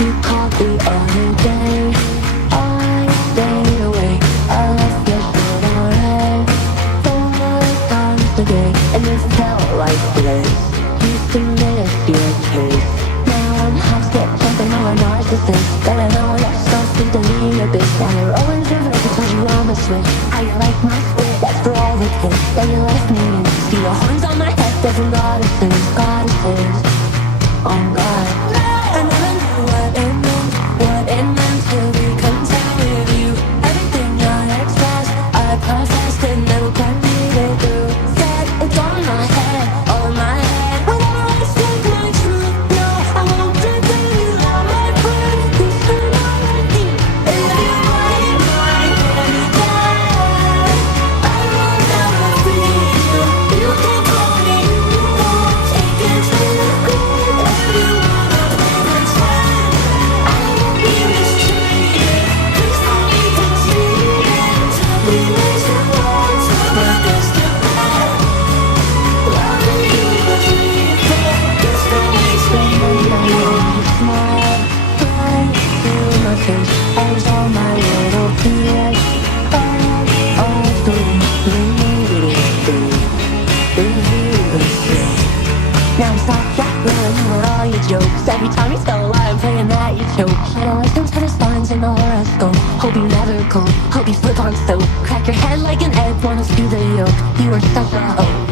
You called the other day, I stayed awake. I left your shit on red for more times today, and it felt like bliss. Used to miss your taste. Now I'm half step jumping on a narcissist. But I know you're so sweet to me a bitch. Now you're always reverse because you on the switch. I like my spit, that's for all the kids. Then you left me and see the horns on my head. Doesn't goddesses, goddesses. Oh God. I never knew what it meant to be content with you. Everything I expressed, I processed and never carried it through. Said it's all in my head, all in my head. Whenever I speak my truth, no, I won't pretend you are my friend. This hurt already. If you ain't mine, let me down. I will never be you. You can call me, you won't take it to the grave. If you wanna pretend I won't be mistreated, please don't be conceited. Tell me there's no one to put this to bed. Loving you was lethal. This don't makes me smile right through my face. As all my little fears all now stop juggling with all your jokes. Every time you tell a lie, I'm praying that you choke. I don't like those kind of signs in the horoscope. Hope you never cope, hope you flip on soap. Crack your head like an egg, wanna see the yolk. You are such a hope.